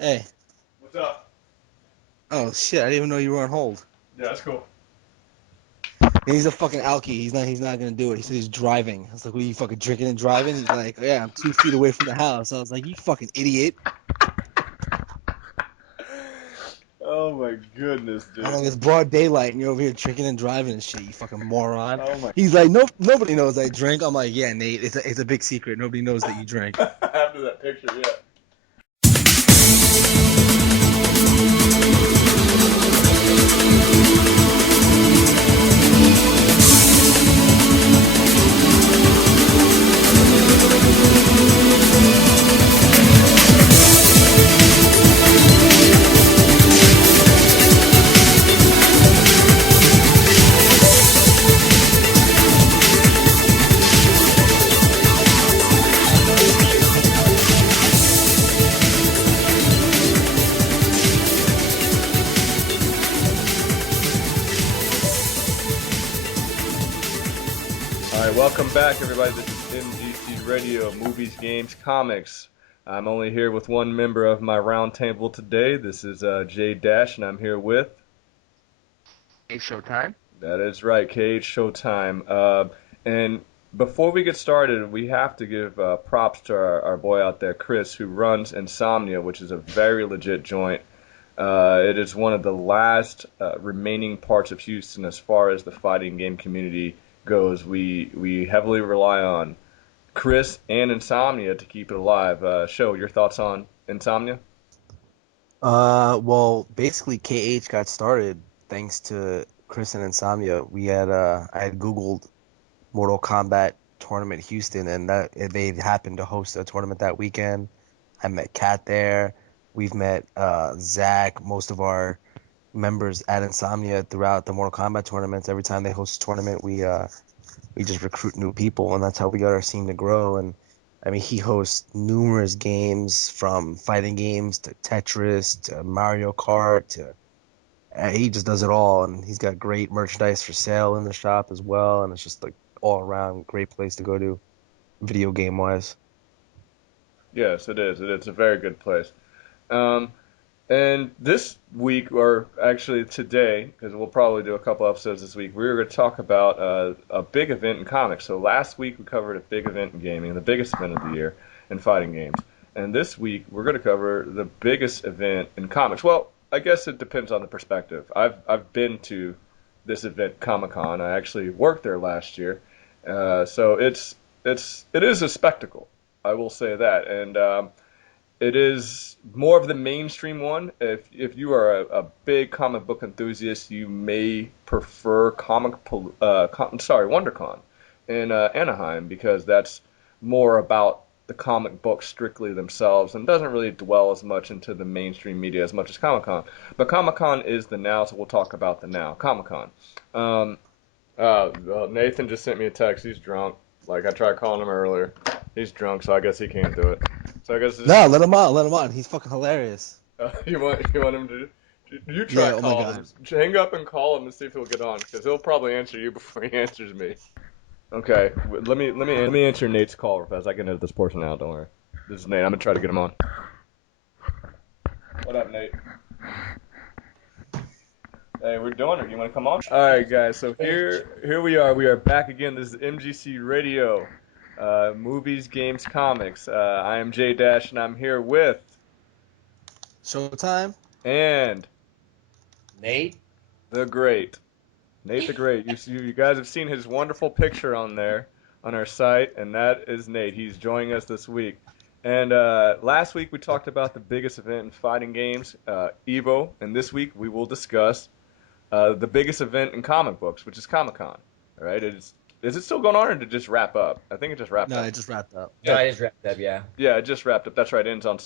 Hey. What's up? Oh shit! I didn't even know you were on hold. Yeah, that's cool. He's a fucking alky. He's not gonna do it. He said he's driving. I was like, "What are you fucking drinking and driving?" He's like, "Oh, yeah, I'm 2 feet away from the house." I was like, "You fucking idiot!" Oh my goodness, I'm dude. like, "It's broad daylight, and you're over here drinking and driving and shit. You fucking moron." Oh my. He's like, "No, nobody knows I drink." I'm like, "Yeah, Nate. It's a big secret. Nobody knows that you drink." After that picture, yeah. All right, welcome back, everybody. This is MGCradio, Movies, Games, Comics. I'm only here with one member of my round table today. This is Jay Dash, and I'm here with. Hey, Showtime. That is right, Cage Showtime. And before we get started, we have to give props to our boy out there, Chris, who runs Insomnia, which is a very legit joint. It is one of the last remaining parts of Houston as far as the fighting game community goes. We heavily rely on Chris and Insomnia to keep it alive. Show your thoughts on Insomnia? Well, basically, KH got started thanks to Chris and Insomnia. I had Googled Mortal Kombat tournament Houston, and they happened to host a tournament that weekend. I met Kat there. We've met Zach, most of our members at Insomnia throughout the Mortal Kombat tournaments. Every time they host a tournament, we just recruit new people, and that's how we got our scene to grow. And I mean, he hosts numerous games from fighting games to Tetris to Mario Kart to he just does it all, and he's got great merchandise for sale in the shop as well, and it's just like all around great place to go to video game wise. Yes, it is. It's a very good place. Um, And this week, or actually today, because we'll probably do a couple episodes this week, we were going to talk about a big event in comics. So last week we covered a big event in gaming, the biggest event of the year in fighting games. And this week we're going to cover the biggest event in comics. Well, I guess it depends on the perspective. I've been to this event, Comic Con. I actually worked there last year, so it is a spectacle. I will say that, and it is more of the mainstream one. If you are a big comic book enthusiast, you may prefer WonderCon in Anaheim because that's more about the comic books strictly themselves and doesn't really dwell as much into the mainstream media as much as Comic Con. But Comic Con is the now, so we'll talk about the now. Comic Con. Um, Nathan just sent me a text. He's drunk. Like I tried calling him earlier. He's drunk, so I guess he can't do it. So I guess this No, is let him on, let him on. He's fucking hilarious. you want him to you try Yeah. Oh my calling him. god. Hang up and call him and see if he'll get on because he'll probably answer you before he answers me. Okay, let me answer Nate's call real fast. I can edit this portion out. Don't worry. This is Nate. I'm gonna try to get him on. What up, Nate? Hey, we're doing it. You want to come on? All right, guys. So here we are. We are back again. This is MGC Radio, movies, games, comics. I am Jay Dash, and I'm here with Showtime. and Nate? the Great. Nate the Great. You guys have seen his wonderful picture on there on our site, and that is Nate. He's joining us this week. And last week we talked about the biggest event in fighting games, Evo, and this week we will discuss the biggest event in comic books, which is Comic Con. All right, is it still going on or did it just wrap up? I think it just wrapped No, up. it just wrapped up. No, I just wrapped up, yeah. Yeah, it just wrapped up. That's right. It ends on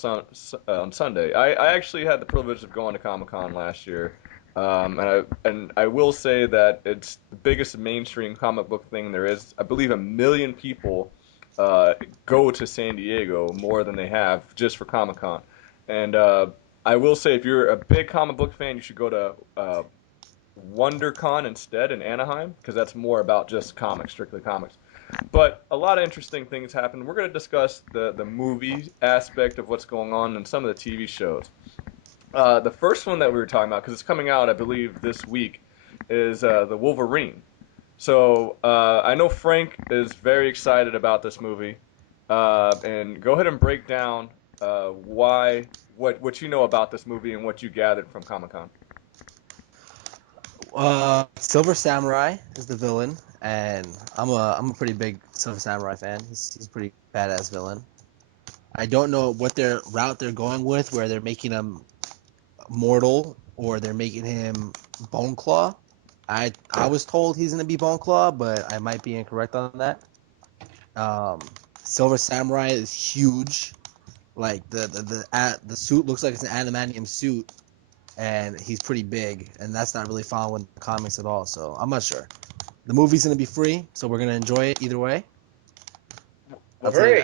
Sunday. I actually had the privilege of going to Comic Con last year, and I will say that it's the biggest mainstream comic book thing there is. I believe 1 million people uh, go to San Diego more than they have just for Comic Con, and I will say if you're a big comic book fan, you should go to WonderCon instead in Anaheim because that's more about just comics, strictly comics. But a lot of interesting things happened. We're going to discuss the movie aspect of what's going on and some of the TV shows. The first one that we were talking about, because it's coming out, I believe, this week, is the Wolverine. So I know Frank is very excited about this movie, and go ahead and break down what you know about this movie and what you gathered from Comic Con. Silver Samurai is the villain, and I'm a pretty big Silver Samurai fan. He's a pretty badass villain. I don't know what their route they're going with, where they're making him mortal or they're making him Bone Claw. I was told he's gonna be Bone Claw, but I might be incorrect on that. Um, Silver Samurai is huge. Like the suit looks like it's an adamantium suit, and he's pretty big, and that's not really following the comics at all. So I'm not sure. The movie's gonna be free, so we're gonna enjoy it either way. I'll tell you Free.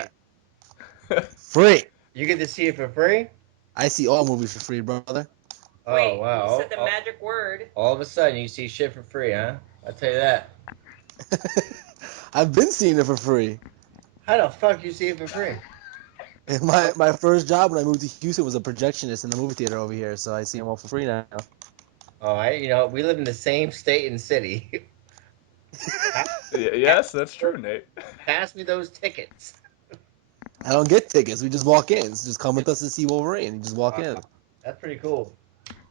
that. Free. You get to see it for free? I see all movies for free, brother. Oh, Wait, wow. you said the magic word. All of a sudden, you see shit for free, huh? I'll tell you that. I've been seeing it for free. How the fuck you see it for free? And my first job when I moved to Houston was a projectionist in the movie theater over here, so I see them all for free now. We live in the same state and city. Yes, that's true, Nate. Pass me those tickets. I don't get tickets. We just walk in. So just come with us to see Wolverine. You just walk in. That's pretty cool.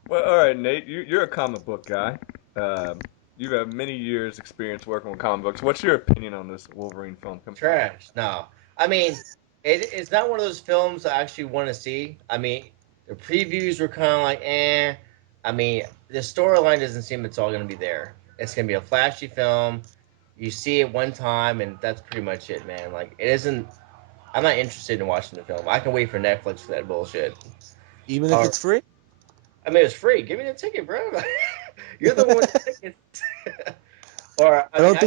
Well, all right, Nate, you're a comic book guy. Um, you have many years experience working with comic books. What's your opinion on this Wolverine film? Trash. No. I mean, it's not one of those films I actually want to see. I mean, the previews were kind of like, eh. I mean, the storyline doesn't seem it's all going to be there. It's going to be a flashy film. You see it one time, and that's pretty much it, man. Like, it isn't. I'm not interested in watching the film. I can wait for Netflix for that bullshit. Even if Or, it's free? I mean, it's free. Give me the ticket, bro. You're the one with the tickets. Or, I mean,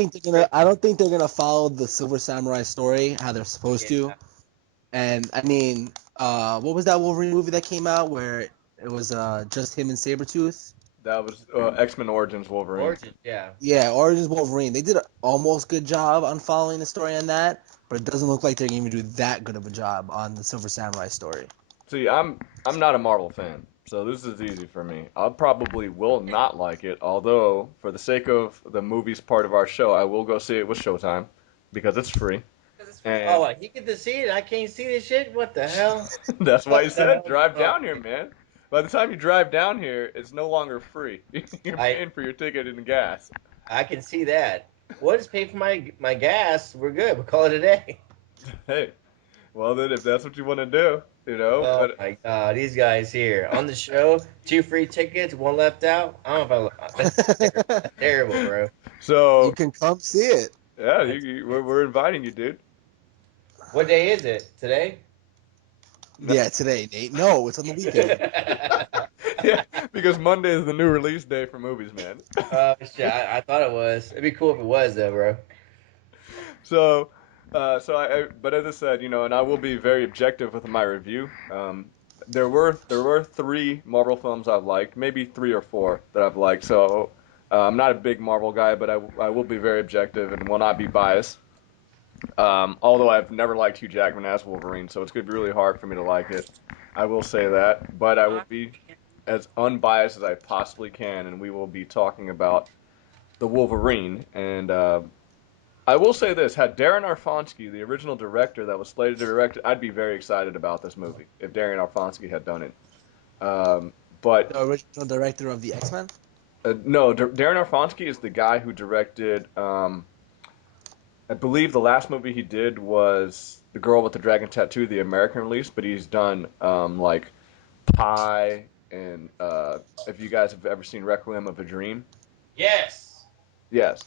I don't think they're gonna follow the Silver Samurai story how they're supposed to. yeah, And I mean, what was that Wolverine movie that came out where it was just him and Sabretooth? That was X-Men Origins Wolverine. Origin, yeah. Yeah, Origins Wolverine. They did an almost good job on following the story on that, but it doesn't look like they're going to do that good of a job on the Silver Samurai story. See, I'm not a Marvel fan, so this is easy for me. I probably will not like it, although for the sake of the movies part of our show, I will go see it with Showtime because it's free. And Oh, you get to see it. I can't see this shit. What the hell? that's why you What the said hell? drive Oh, down here, man. By the time you drive down here, it's no longer free. You're I paying for your ticket and gas. I can see that. Well, just pay for my gas. We're good. We'll call it a day. Hey, well then, if that's what you want to do, Oh But my god, these guys here on the show. 2 free tickets, one left out. I don't know if I. That's terrible. That's terrible, bro. You so can come see it. yeah, That's, we're inviting you, dude. what day is it? Today? No, Yeah, today, Nate. No, it's on the weekend. yeah, because Monday is the new release day for movies, man. Shit, I thought it was. It'd be cool if it was though, bro. So, but as I said, and I will be very objective with my review. There were three Marvel films I've liked, maybe three or four that I've liked. So, I'm not a big Marvel guy, but I will be very objective and will not be biased. Although I've never liked Hugh Jackman as Wolverine, so it's going to be really hard for me to like it. I will say that, but I will be as unbiased as I possibly can, and we will be talking about the Wolverine. And I will say this: had Darren Aronofsky, the original director that was slated to direct it, I'd be very excited about this movie if Darren Aronofsky had done it. Um, but The original director of the X-Men? no, Darren Aronofsky is the guy who directed. I believe the last movie he did was The Girl with the Dragon Tattoo, the American release, but he's done like Pie and if you guys have ever seen Requiem of a Dream, Yes. yes,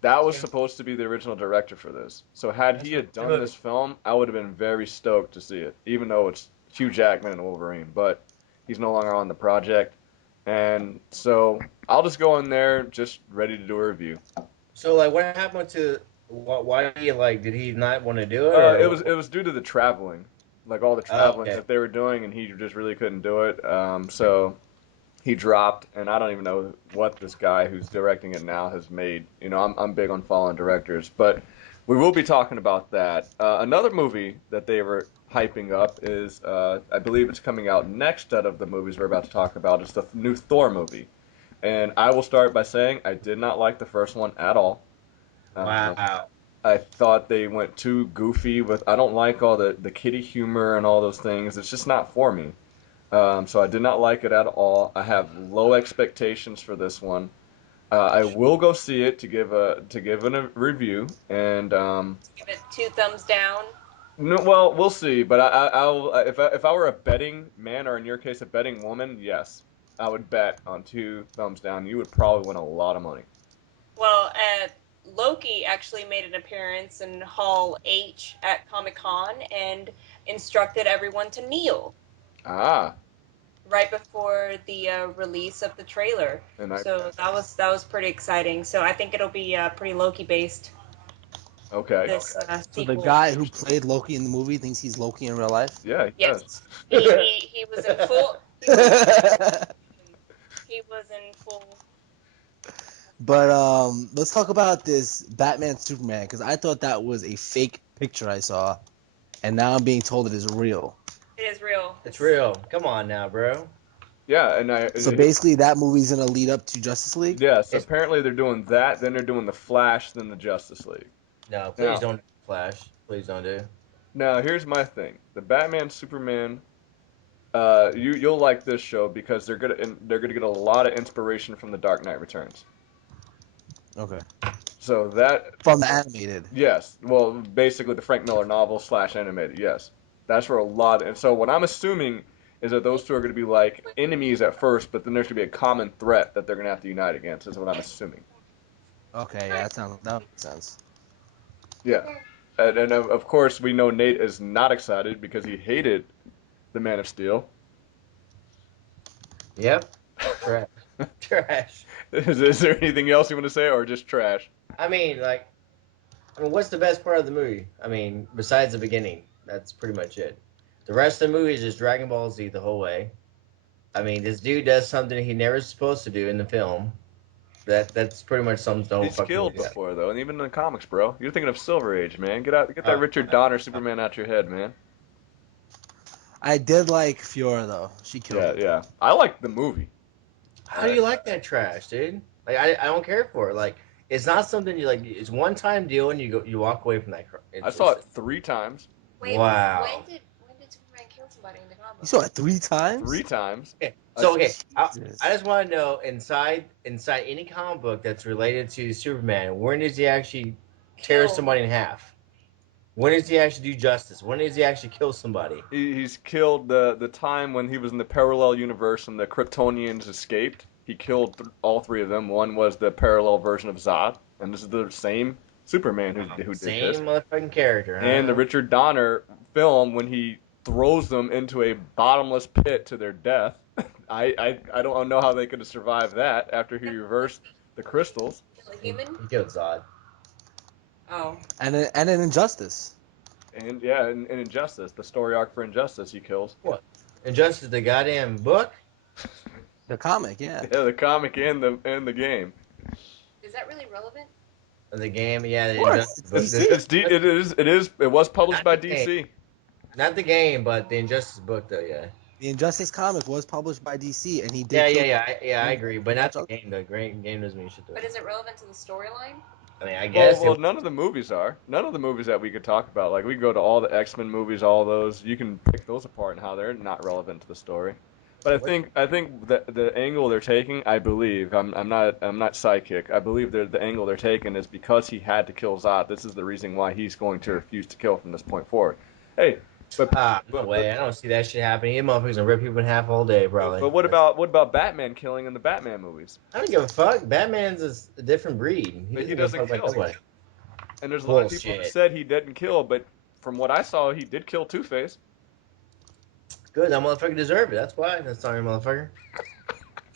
that was supposed to be the original director for this. So had That's he a had good done movie. this film, I would have been very stoked to see it, even though it's Hugh Jackman and Wolverine. But he's no longer on the project, and so I'll just go in there just ready to do a review. So like, what happened to? Why like? Did he not want to do it, It or? was it was due to the traveling, like all the Oh, traveling okay. that they were doing, and he just really couldn't do it. So he dropped, and I don't even know what this guy who's directing it now has made. I'm big on following directors, but we will be talking about that. Another movie that they were hyping up is, I believe it's coming out next out of the movies we're about to talk about. It's the new Thor movie. And I will start by saying I did not like the first one at all. Uh, Wow. I thought they went too goofy with. I don't like all the kitty humor and all those things. It's just not for me. So I did not like it at all. I have low expectations for this one. I will go see it to give it a review, and Give it 2 thumbs down. no, well, we'll see. But I'll if I were a betting man, or in your case, a betting woman, yes, I would bet on 2 thumbs down. You would probably win a lot of money. Well, Loki actually made an appearance in Hall H at Comic Con and instructed everyone to kneel Ah, right before the release of the trailer. and I So that was pretty exciting. So I think it'll be pretty Loki based. okay, This So the sequel. guy who played Loki in the movie thinks he's Loki in real life. yeah, he does. Yes, he was in full. He was he was in full. But let's talk about this Batman Superman because I thought that was a fake picture I saw, and now I'm being told it is real. It is real. It's real. Come on now, bro. Yeah, and So basically, that movie's gonna lead up to Justice League. yes, It's apparently they're doing that. Then they're doing the Flash, then the Justice League. no, please Now, don't Flash. Please don't do. now here's my thing: the Batman Superman. You'll like this show because they're gonna get a lot of inspiration from the Dark Knight Returns. Okay. So that From the animated. yes, well, basically the Frank Miller novel slash animated. Yes, that's where a lot. And so what I'm assuming is that those two are going to be like enemies at first, but then there's going to be a common threat that they're going to have to unite against. Is what I'm assuming. Okay, yeah, that makes sense. Yeah, and of course we know Nate is not excited because he hated the Man of Steel. Yep. Trash. Trash. Is there anything else you want to say, or just trash? I mean, like, what's the best part of the movie? I mean, besides the beginning, that's pretty much it. The rest of the movie is just Dragon Ball Z the whole way. I mean, this dude does something he never supposed to do in the film. That's pretty much sums the whole He's fucking killed movie up. before though, and even in the comics, bro. You're thinking of Silver Age, man. Get that Uh, Richard Donner Superman out your head, man. I did like Fiora though; she killed Yeah, it. yeah. I like the movie. how do you like that trash, dude? Like, I don't care for it. Like, it's not something you like. It's one time deal, and you walk away from that. I saw it 3 times. Wait, Wow. when did Superman kill somebody in the You comic? saw it 3 times. 3 times. Okay, I so s- okay, Jesus. I just want to know inside any comic book that's related to Superman, when does he actually tear Kill. somebody in half? When does he actually do justice? When does he actually kill somebody? he's killed the time when he was in the parallel universe and the Kryptonians escaped. He killed all 3 of them. One was the parallel version of Zod, and this is the same Superman who did this. Same motherfucking character, And the huh? Richard Donner film when he throws them into a bottomless pit to their death. I don't know how they could have survived that after he reversed the crystals. Kill a human? He killed Zod. Oh. And an Injustice. And yeah, in Injustice, the story arc for Injustice, he kills. What? Injustice, the goddamn book? The comic, yeah. Yeah, the comic and the game. Is that really relevant? The game, yeah, Of the course, Injustice it's book. DC. It was published Not by the game. DC. Not the game, but the Injustice book, though, yeah. The Injustice comic was published by DC, and he did Yeah, kill. I agree. But not the game, though. Great game doesn't mean shit to But it. is it relevant to the storyline? I mean, I Well, guess well, it. none of the movies are. None of the movies that we could talk about. Like we can go to all the X-Men movies, all those. You can pick those apart and how they're not relevant to the story. But I think the angle they're taking, I believe, I'm not psychic. I believe the angle they're taking is because he had to kill Zod. This is the reason why he's going to refuse to kill from this point forward. Hey, but No but way. I don't see that shit happening. You motherfuckers gonna rip people in half all day, probably. but what about Batman killing in the Batman movies? I don't give a fuck. Batman's a different breed. He But he doesn't give a doesn't fuck about kill. nobody. And there's a lot of people who Bullshit. said he didn't kill, but from what I saw, he did kill Two-Face. Good. That motherfucker deserved it. That's why. That's sorry, motherfucker.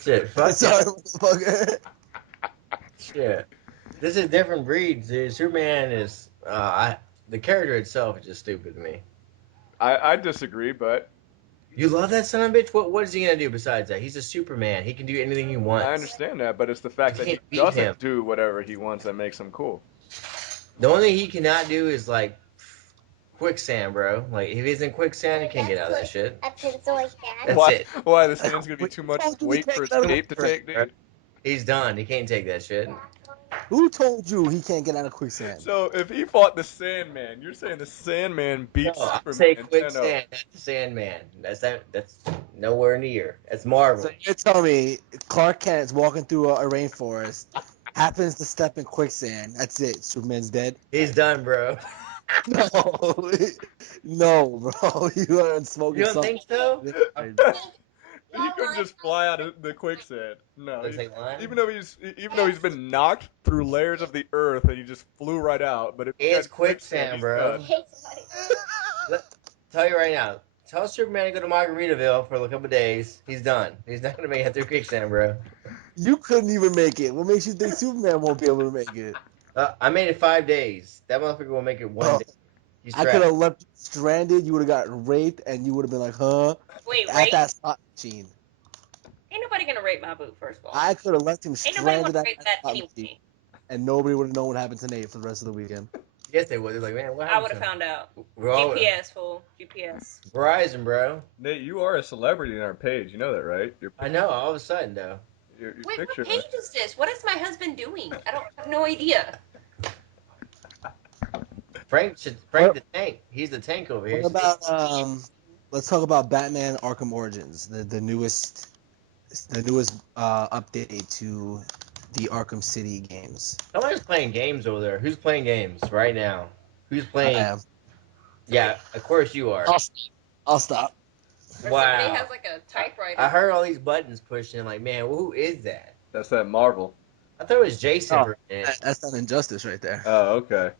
Shit. Fuck Sorry, that. motherfucker. Shit. This is a different breed, dude. Superman is. The character itself is just stupid to me. I disagree, but You love that son of a bitch? What is he gonna do besides that? He's a Superman. He can do anything he I wants. understand that. But it's the You fact that he can't beat him. doesn't do whatever he wants that makes him cool. The only thing he cannot do is like quicksand, bro. Like if he's in quicksand, he can't get out of that shit. That's Why? it. Why the sand's gonna be Who too much told you he weight can't for get his out of cape to quicksand, take, Bro. dude? He's done. He can't take that shit. Who told you he can't get out of quicksand? So if he fought the Sandman, you're saying the Sandman No, beats I Superman say 10-0. quicksand, not the Sandman. That's nowhere near. That's So Marvel. you're telling me Clark Kent is walking through a rainforest, happens to step in quicksand. That's it. Superman's dead. He's done, bro. No, no, bro. You are You smoking don't something. think so? He couldn't just fly out of the quicksand. No, Looks like one. even though he's been knocked through layers of the earth and he just flew right out. But if he It's had quicksand, quicksand, he's bro. done. Tell you right now. Tell Superman to go to Margaritaville for a couple days. He's done. He's not gonna make it through quicksand, bro. You couldn't even make it. What makes you think Superman won't be able to make it? I made it 5 days. That motherfucker will make it one Oh, day. He's I could trapped. have left you stranded. You would have gotten raped, and you would have been like, "Huh?" Wait, At rape? that slot machine. Ain't nobody gonna rape my boot, first of all. I could have left him Ain't nobody stranded wanna at rape that that slot machine, anyway. and nobody would have known what happened to Nate for the rest of the weekend. Yes, they would. They're like, man, what I happened would to have him? found out. We're all GPS, fool. GPS. Verizon, bro. Nate, you are a celebrity in our page. You know that, right? I know. All of a sudden, though, Your Wait, what picture. page is this? What is my husband doing? I don't have no idea. Frank the Tank. He's the tank over here. What about let's talk about Batman Arkham Origins, the newest update to the Arkham City games. Somebody's playing games over there. Who's playing games right now? Who's I playing? am. Yeah, of course you are. I'll stop. Or somebody Wow. has like a typewriter. I heard all these buttons pushing. I'm like, man, who is that? That's that Marvel. I thought it was Jason. Oh, for a minute. that's not injustice right there. Oh, okay.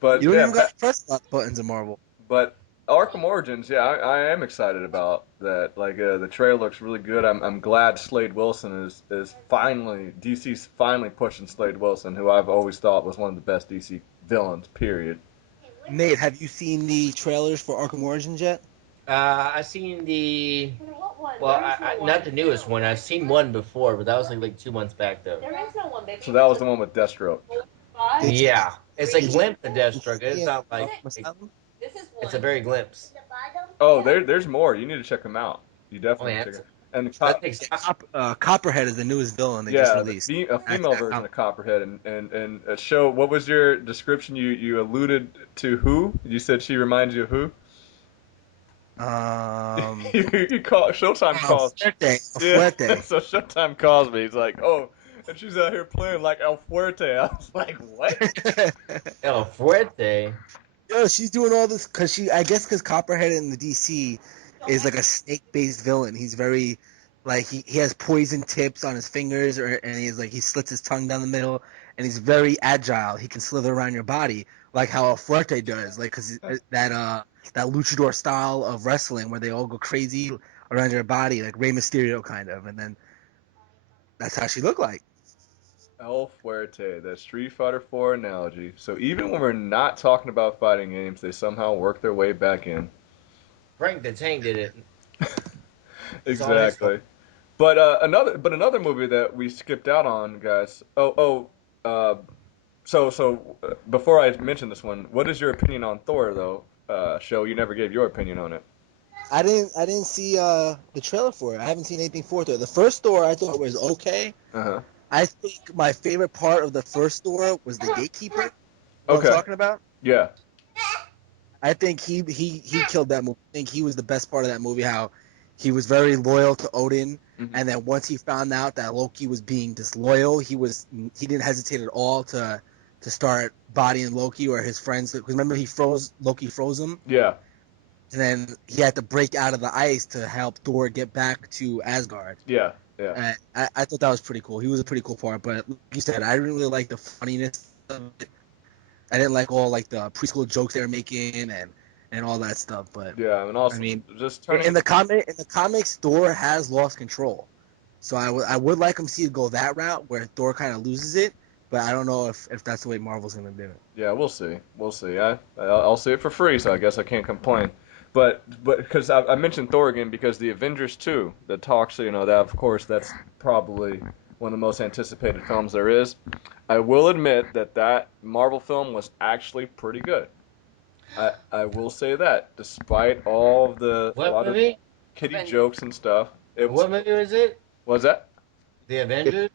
But You don't yeah, even got to press a lot of buttons in Marvel. but Arkham Origins, yeah, I am excited about that. Like the trailer looks really good. I'm glad Slade Wilson is finally DC's finally pushing Slade Wilson, who I've always thought was one of the best DC villains. Period. Nate, have you seen the trailers for Arkham Origins yet? I seen the. Well, not the newest one. I've seen one before, but that was like 2 months back though. There is no one, baby. So that was the one with Deathstroke. Did Yeah, it's like Did you- glimpse of Deathstroke. It's not like Arkham Asylum? This is one. it's a very glimpse. Oh, there's more. You need to check them out. You definitely Oh, yeah, check it. And That takes. Copperhead is the newest villain they just yeah, released. a female version of Copperhead, and a show. What was your description? You alluded to who? You said she reminds you of who? Um, you call Showtime calls. Fuerte. Yeah. Fuerte. So Showtime calls me. He's like, oh, and she's out here playing like El Fuerte. I was like, what? El Fuerte. Yo, she's doing all this because because Copperhead in the DC is like a snake-based villain. He's very, like, he has poison tips on his fingers, and he slits his tongue down the middle, and he's very agile. He can slither around your body, like how El Fuerte does, like, because that luchador style of wrestling where they all go crazy around your body, like Rey Mysterio kind of, and then that's how she looked like. El Fuerte, that Street Fighter 4 analogy. So even when we're not talking about fighting games, they somehow work their way back in. Frank the Tank did it. Exactly. But another movie that we skipped out on, guys. Before I mention this one, what is your opinion on Thor though? Show you never gave your opinion on it. I didn't see the trailer for it. I haven't seen anything for it. The first Thor I thought was okay. Uh-huh. I think my favorite part of the first Thor was the Gatekeeper. You know Okay. what I'm talking about? Yeah. I think he killed that movie. I think he was the best part of that movie. How he was very loyal to Odin, and then once he found out that Loki was being disloyal, he didn't hesitate at all to start bodying Loki or his friends. Because remember, Loki froze him, Yeah. and then he had to break out of the ice to help Thor get back to Asgard. Yeah. Yeah. I thought that was pretty cool. He was a pretty cool part, but like you said, I didn't really like the funniness of it. I didn't like all like the preschool jokes they were making and all that stuff. But Yeah. And also, I mean, just turning. in the comics, Thor has lost control. So I would like him to see it go that route where Thor kind of loses it, but I don't know if that's the way Marvel's gonna do it. Yeah, we'll see. We'll see. I'll see it for free, so I guess I can't complain. But because I mentioned Thor again because the Avengers 2, the talks, that of course that's probably one of the most anticipated films there is. I will admit that Marvel film was actually pretty good. I will say that, despite all of a What lot of movie? kiddie Avengers. jokes and stuff. What movie was it? Was that? The Avengers?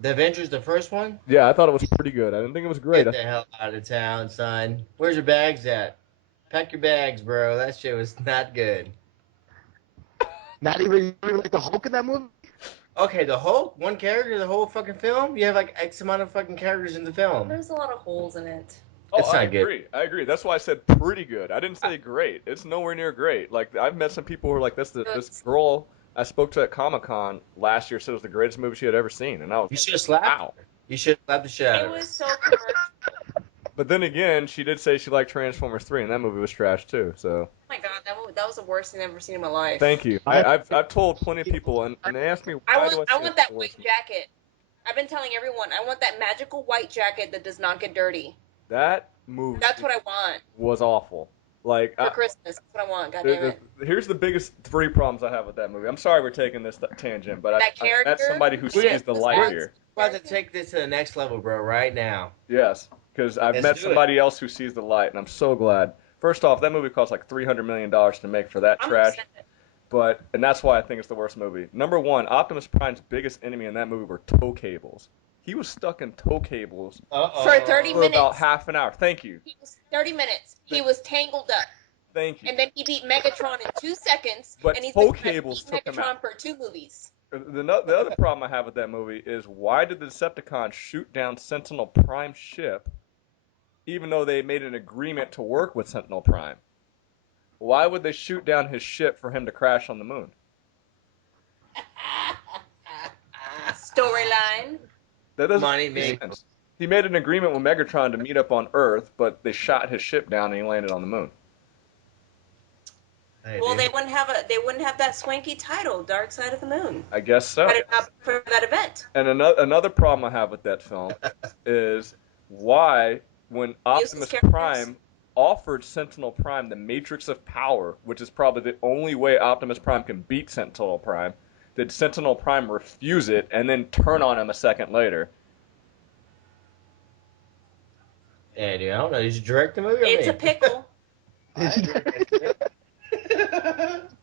The Avengers, the first one? Yeah, I thought it was pretty good. I didn't think it was great. Get the hell out of town, son. Where's your bags at? Pack your bags, bro. That shit was not good. Not even like the Hulk in that movie. Okay, the Hulk, one character, the whole fucking film. You have like X amount of fucking characters in the film. There's a lot of holes in it. Oh, It's I not good. agree. I agree. That's why I said pretty good. I didn't say great. It's nowhere near great. Like I've met some people who are like, this girl I spoke to at Comic-Con last year said it was the greatest movie she had ever seen, and I was You like, should have slapped. wow. You should have slapped the shit out It of her. was so commercial. But then again, she did say she liked Transformers 3, and that movie was trash too. So Oh my god, that was the worst thing I've ever seen in my life. thank you. I've told plenty of people, and they ask me why I do want I say it's that the white worst movie? jacket. I've been telling everyone, I want that magical white jacket that does not get dirty. That movie That's what I want was awful. Like for Christmas. That's what I want. God damn it. here's the biggest 3 problems I have with that movie. I'm sorry we're taking this tangent, but That I met character? somebody who Yeah, sees the that's light right. here. We're about to take this to the next level, bro, right now. Yes, because I've Let's met do somebody else who sees the light, and I'm so glad. First off, that movie cost like $300 million to make for that I'm trash, upset. and that's why I think it's the worst movie. Number one, Optimus Prime's biggest enemy in that movie were tow cables. He was stuck in tow cables For 30 for minutes. about half an hour. Thank you. He was 30 minutes. He was tangled up. Thank you. And then he beat Megatron in 2 seconds. But and he's tow been trying to cables beat took him Megatron out. for 2 movies. The other problem I have with that movie is why did the Decepticons shoot down Sentinel Prime's ship even though they made an agreement to work with Sentinel Prime? Why would they shoot down his ship for him to crash on the moon? Storyline. That doesn't Money make makes- sense. He made an agreement with Megatron to meet up on Earth, but they shot his ship down and he landed on the moon. Hey, Well, dude. they wouldn't have that swanky title, Dark Side of the Moon. I guess so. Had it not been for that event. And another problem I have with that film is why, when Optimus characters. Prime offered Sentinel Prime the Matrix of Power, which is probably the only way Optimus Prime can beat Sentinel Prime, did Sentinel Prime refuse it and then turn on him a second later? Hey, dude, I don't know. Did you direct the movie? Or It's me? a pickle.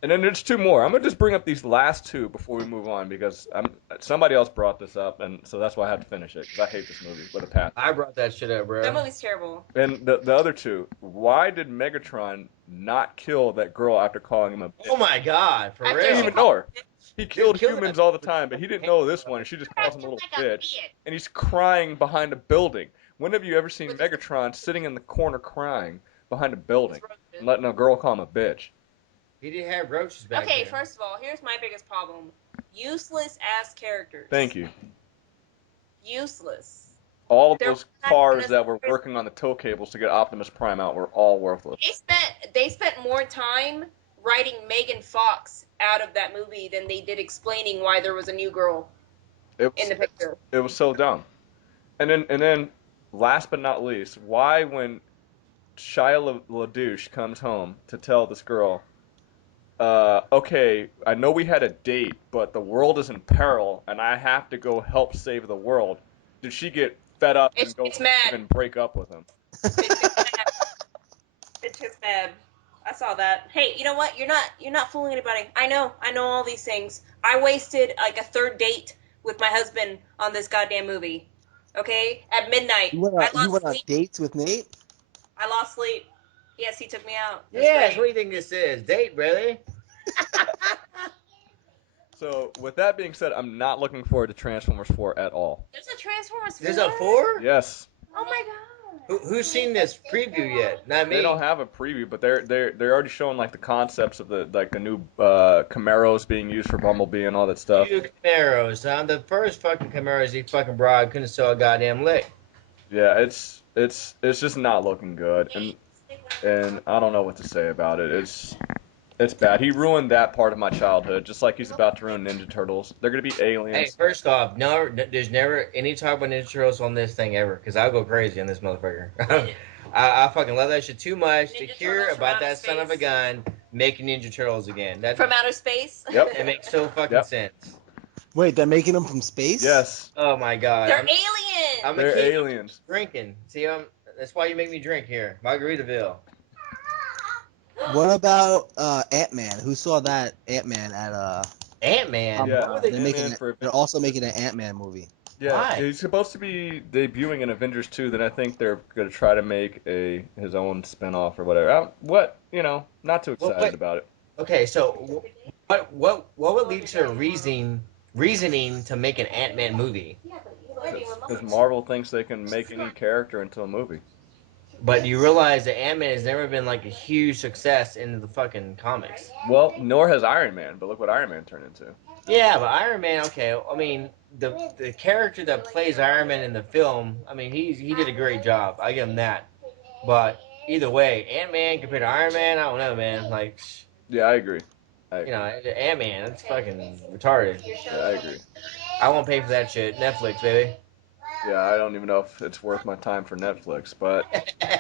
And then there's 2 more. I'm gonna just bring up these last 2 before we move on because somebody else brought this up, and so that's why I have to finish it because I hate this movie with a passion. I brought that shit up, bro. That movie's terrible. And the other 2, why did Megatron not kill that girl after calling him a bitch? Oh my god, for After He didn't real? even know her. He killed killed humans that- all the time, but he didn't know this one. She just calls him a little bitch. And he's crying behind a building. When have you ever seen Megatron sitting in the corner crying behind a building and letting a girl call him a bitch? He did have roaches back Okay, there. first of all, here's my biggest problem. Useless ass characters. Thank you. Useless. All of They're those not cars gonna- that were working on the tow cables to get Optimus Prime out were all worthless. They spent more time writing Megan Fox out of that movie than they did explaining why there was a new girl in the picture. It was so dumb. And then, last but not least, why when Shia LaDouche comes home to tell this girl, okay, I know we had a date, but the world is in peril, and I have to go help save the world, did she get fed up and go It's mad. and break up with him? It's just bad. I saw that. Hey, you know what? You're not fooling anybody. I know all these things. I wasted like a 3rd date with my husband on this goddamn movie. Okay? At midnight. You went on sleep. dates with Nate? I lost sleep. Yes, he took me out. It was Yes, great. what do you think this is? Date, really? So, with that being said, I'm not looking forward to Transformers 4 at all. There's a Transformers 4. There's a 4? Yes. Oh my god. Who's seen this preview yet? Not me. They don't have a preview, but they're already showing like the concepts of the new Camaros being used for Bumblebee and all that stuff. Few Camaros, huh? The first fucking Camaros he fucking brought couldn't sell a goddamn lick. Yeah, it's just not looking good, and I don't know what to say about it. It's bad. He ruined that part of my childhood, just like he's about to ruin Ninja Turtles. They're gonna be aliens. Hey, first off, no, there's never any talk about Ninja Turtles on this thing ever, because I'll go crazy on this motherfucker. I fucking love that shit too much to Ninja hear Turtles from about outer that son of a space. gun making Ninja Turtles again. That From outer space. Yep. it makes so fucking Yep. sense. Wait, they're making them from space? Yes, Oh my god. They're I'm aliens. a they're king. aliens. Drinking. See, that's why you make me drink here. Margaritaville. What about Ant-Man? Who saw that Ant-Man at Ant-Man. Yeah, What were they? They're Ant-Man making for they're also making an Ant-Man movie. Yeah, Why? he's supposed to be debuting in Avengers 2. Then I think they're gonna try to make his own spin-off or whatever. Not too Well, excited wait. about it. Okay, so what would lead to reasoning to make an Ant-Man movie? Because Marvel thinks they can make any character into a movie. But you realize that Ant-Man has never been like a huge success in the fucking comics. Well, nor has Iron Man, but look what Iron Man turned into. Yeah, but Iron Man, okay. I mean, the character that plays Iron Man in the film, I mean, he did a great job. I give him that. But either way, Ant-Man compared to Iron Man, I don't know, man. Like, Yeah, I agree. I you know, agree. Ant-Man, it's fucking retarded. Yeah, I agree. I won't pay for that shit. Netflix, baby. Yeah, I don't even know if it's worth my time for Netflix, but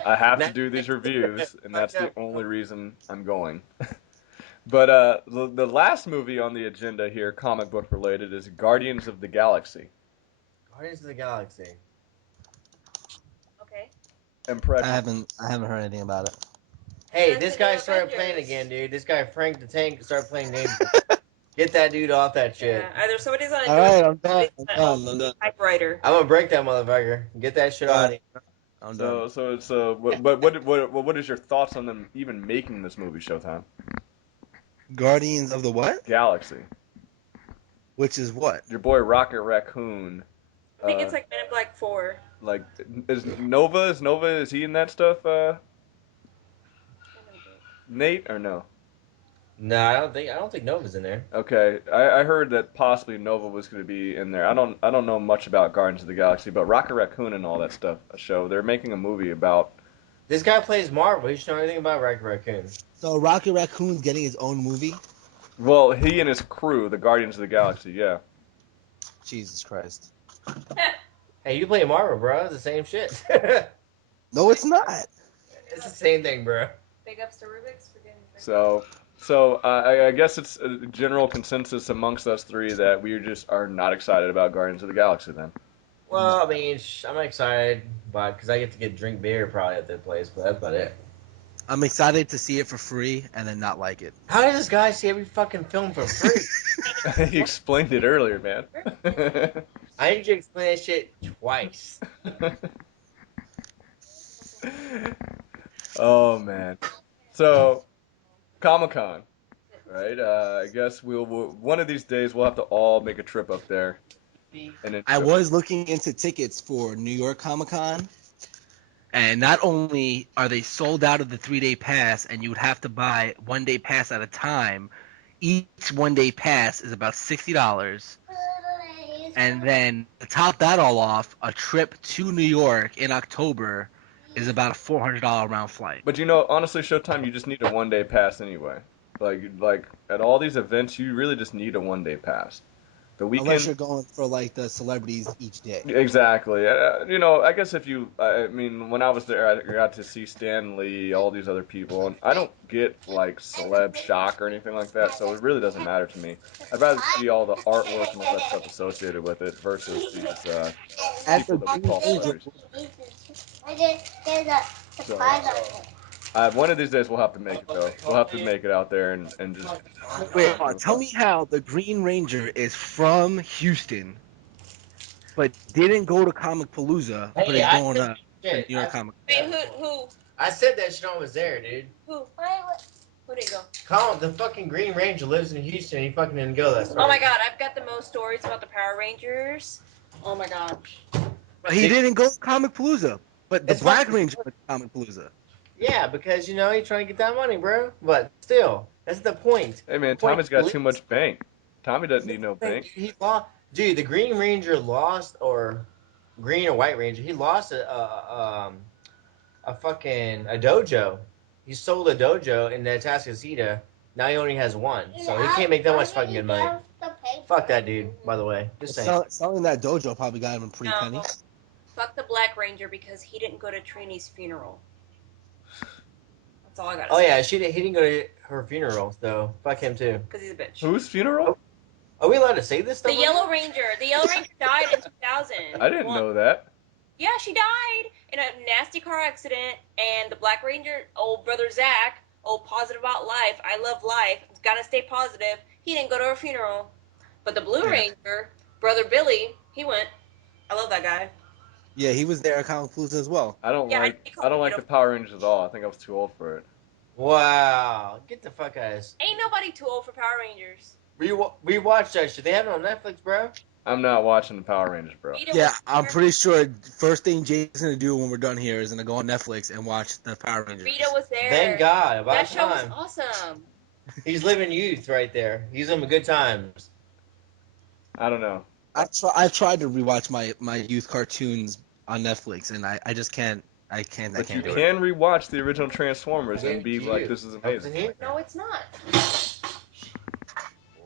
I have to do these Netflix, reviews, and that's fucked the up. only reason I'm going. But the last movie on the agenda here, comic book related, is Guardians of the Galaxy. Guardians of the Galaxy. Okay. Impressions. I haven't heard anything about it. Hey, That's this the guy new started Avengers. playing again, dude. This guy Frank the Tank started playing games. Get that dude off that shit. Yeah. Either somebody's on a All right, joke, I'm done. somebody's on I'm done. a typewriter. I'm gonna break that motherfucker. Get that shit out of here. I'm done. What is your thoughts on them even making this movie, Showtime? Guardians of the what? Galaxy. Which is what? Your boy Rocket Raccoon. I think Uh, it's like Men in Black 4. like is he in that stuff? Nate or no? No, I don't think Nova's in there. Okay, I heard that possibly Nova was going to be in there. I don't know much about Guardians of the Galaxy, but Rocket Raccoon and all that stuff. A show. They're making a movie about. This guy plays Marvel. He should know anything about Rocket Raccoon. So Rocket Raccoon's getting his own movie? Well, he and his crew, the Guardians of the Galaxy. Yeah. Jesus Christ. Hey, you play Marvel, bro. It's the same shit. No, it's not. It's the same thing, bro. Big ups to Rubik's for getting So I guess it's a general consensus amongst us three that we just are not excited about Guardians of the Galaxy then. Well, I mean, I'm excited, but because I get to drink beer probably at that place, but that's about it. I'm excited to see it for free and then not like it. How does this guy see every fucking film for free? He explained it earlier, man. I need you to explain that shit twice. Oh man. So Comic-Con, right? I guess we'll one of these days we'll have to all make a trip up there. And I was looking into tickets for New York Comic Con, and not only are they sold out of the 3-day pass, and you would have to buy 1-day pass at a time. Each 1-day pass is about $60, and then to top that all off, a trip to New York in October is about a $400 round flight. But honestly, Showtime, you just need a 1-day pass anyway. Like at all these events, you really just need a 1-day pass. The Unless weekend. you're going for like the celebrities each day. Exactly. I guess I mean, when I was there, I got to see Stan Lee, all these other people, and I don't get like celeb shock or anything like that, so it really doesn't matter to me. I'd rather see all the artwork and all that stuff associated with it versus these At people the that we Green call Ranger, celebrities. So, one of these days we'll have to make it though. We'll have to make it out there and just. wait, hold on. Tell me how the Green Ranger is from Houston, but didn't go to Comic Palooza, but Hey, is I going said to New shit. York Comic. Wait, who? I said that shit when I was there, dude. Who didn't go? Colin, the fucking Green Ranger lives in Houston. He fucking didn't go. That's Oh my god, I've got the most stories about the Power Rangers. Oh my gosh. But he didn't go to Comic Palooza, but the It's Black fine. Ranger went to Comic Palooza. Yeah, because he's trying to get that money, bro. But still, that's the point. Hey man, The point Tommy's got is- too much bank. Tommy doesn't need no bank. He lost, dude. The Green Ranger lost, or Green or White Ranger. He lost a fucking a dojo. He sold a dojo in Atascocita. Now he only has one, so he can't make that much fucking good money. Fuck that dude. By the way, just saying. Selling that dojo probably got him a pretty penny. No. Fuck the Black Ranger because he didn't go to Trini's funeral. That's all I gotta Oh say. yeah, he didn't go to her funeral, so fuck him too. Because he's a bitch. Whose funeral? Are we allowed to say this stuff? The Yellow Ranger died in 2000. I didn't know that. Yeah, she died in a nasty car accident, and the Black Ranger, old brother Zach, old positive about life, I love life, gotta stay positive, he didn't go to her funeral. But the Blue Ranger, brother Billy, he went. I love that guy. Yeah, he was there at Comic Blues as well. I don't like the Power Rangers at all. I think I was too old for it. Wow. Get the fuck out of this. Ain't nobody too old for Power Rangers. Rewatch that shit. They have it on Netflix, bro. I'm not watching the Power Rangers, bro. Yeah, I'm pretty sure first thing Jay's gonna do when we're done here is gonna go on Netflix and watch the Power Rangers. Rita was there. Thank God. About that show time. was awesome. He's living youth right there. He's in good times. I don't know. I tried to rewatch my youth cartoons on Netflix, and I just can't. I can't But you do it. can rewatch the original Transformers and be like, this is amazing. No, it's not.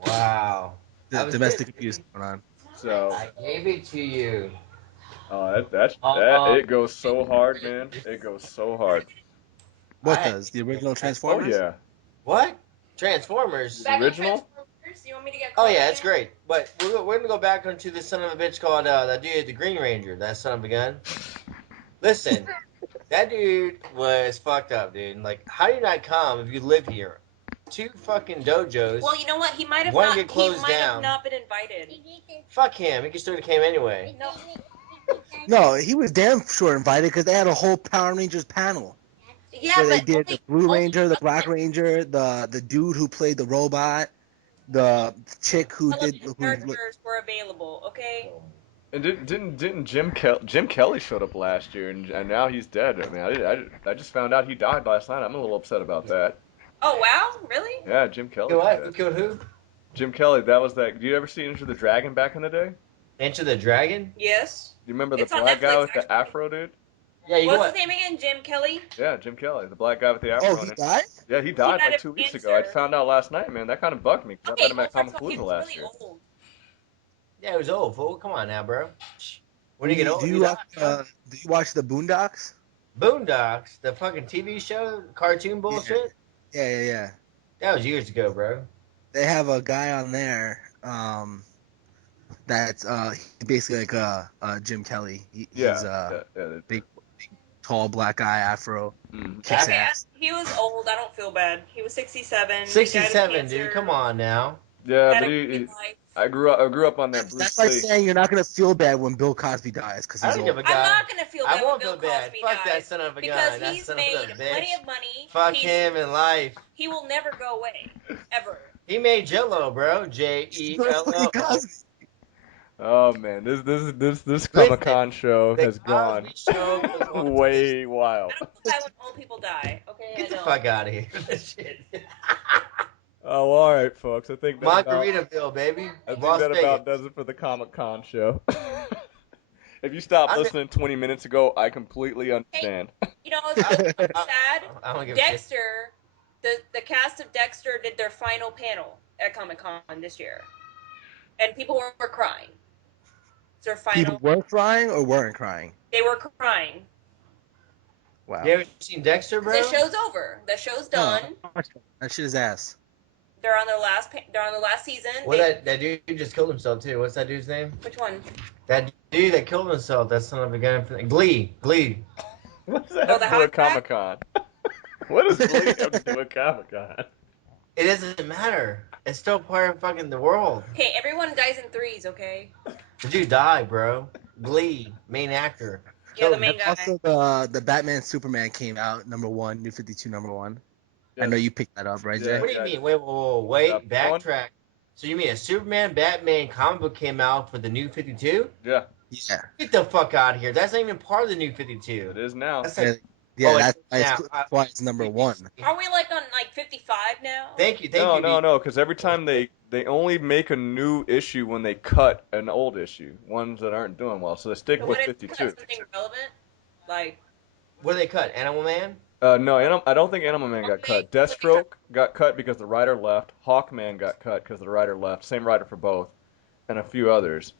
Wow. The domestic abuse going on. So I gave it to you. It goes so hard, man. It goes so hard. What does the original Transformers? Oh yeah. What? Transformers? The original? Transformers? You want me to get Oh yeah, it's great. But we're gonna go back onto this son of a bitch called that dude, the Green Ranger. That son of a gun. Listen, that dude was fucked up, dude. Like, how do you not come if you live here? 2 fucking dojos. Well, you know what? He might have One not. get closed He might have down. not been invited. Fuck him. He could still have came anyway. No. No, he was damn sure invited because they had a whole Power Rangers panel. Yeah, where they but did the Blue Ranger, the Black Ranger, the dude who played the robot, the chick who did. Characters were available. Okay. And didn't Jim Kelly showed up last year and now he's dead. I mean, I just found out he died last night. I'm a little upset about that. Oh wow, really? Yeah, Jim Kelly. What? Who killed who? Jim Kelly. That was that. Do you ever see Enter the Dragon back in the day? Enter the Dragon? Yes. Do you remember the It's on black guy Netflix, with the afro, dude? Yeah, you know What's what? his name again? Jim Kelly? Yeah, Jim Kelly, the black guy with the afro. Oh, he died? Yeah, he died died like of 2 weeks cancer. ago. I found out last night, man. That kind of bugged me because I met him at first of all, Comic he Palooza was last really year. old. Yeah, it was old, fool. Come on now, bro. When you get old, do you watch the Boondocks? Boondocks, the fucking TV show, cartoon bullshit? Yeah. That was years ago, bro. They have a guy on there that's basically like Jim Kelly. He's big, tall black guy, afro, kicks ass. He was old. I don't feel bad. He was 67. 67, dude. Come on now. Yeah, but I grew up on that Bruce That's Lee. like saying you're not gonna feel bad when Bill Cosby dies because he's old. I'm not gonna feel bad when Bill Cosby Fuck that dies son of a because gun. he's made plenty of money. Fuck him in life. He will never go away, ever. He made Jello, bro. Jello. Oh man, this Comic-Con show has gone way wild. I don't feel bad when old people die. Okay, Get the fuck out of here. Shit. Oh, all right, folks. I think that Margaritaville, baby. I think that about does it for the Comic-Con show. If you stopped listening 20 minutes ago, I completely understand. Hey, you know, it's sad. I don't give Dexter, the cast of Dexter did their final panel at Comic-Con this year, and people were crying. It's their final. People were crying or weren't crying? They were crying. Wow. You ever seen Dexter, bro? The show's over. The show's done. That shit is ass. They're on their last season. Well, that dude just killed himself too. What's that dude's name? Which one? That dude that killed himself. That son of a gun. Glee. What's that have to do with Comic-Con? What does Glee have to do with Comic-Con? It doesn't matter. It's still part of fucking the world. Okay, everyone dies in threes, okay? The dude died, bro. Glee, main actor. Yeah, the main guy. Also, the Batman Superman came out, #1, New 52, #1. I know you picked that up, right, Jay? What do you mean? Wait, backtrack. So you mean a Superman Batman comic book came out for the New 52? Yeah. Yeah. Get the fuck out of here. That's not even part of the New 52. It is now. That's like, that's why it's #1. Are we like on like 55 now? Thank you. No, because every time they only make a new issue when they cut an old issue, ones that aren't doing well, so they stick with 52. Something relevant? Like, what did they cut? Animal Man? No, I don't think Animal Man got cut. Deathstroke got cut because the writer left. Hawkman got cut because the writer left. Same writer for both, and a few others.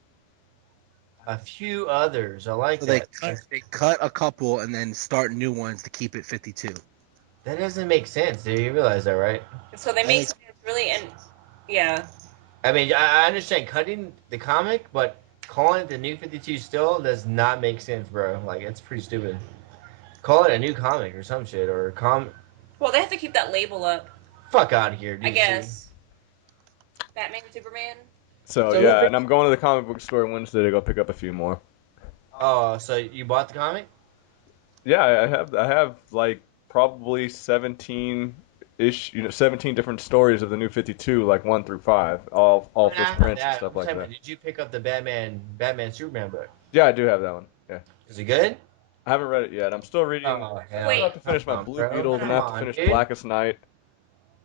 A few others. I like so that. They cut a couple and then start new ones to keep it 52. That doesn't make sense. Do you realize that, right? So they make something that's really, and yeah. I mean, I understand cutting the comic, but calling it the New 52 still does not make sense, bro. Like, it's pretty stupid. Call it a new comic or some shit, or Well, they have to keep that label up, fuck out of here, I DC. guess. Batman, Superman. So So who yeah, and picked? I'm going to the comic book store Wednesday to go pick up a few more. Oh, so you bought the comic? Yeah, I have like probably 17 different stories of the New 52, like 1 through 5, all first After prints and that, stuff I'm like talking that. about, did you pick up the Batman Superman book? Yeah, I do have that one. Yeah. Is it good? I haven't read it yet. I'm still reading. Oh I still hell, have Wait. to come finish my on, Blue bro, Beetle, then come I have to on, finish dude. Blackest Night.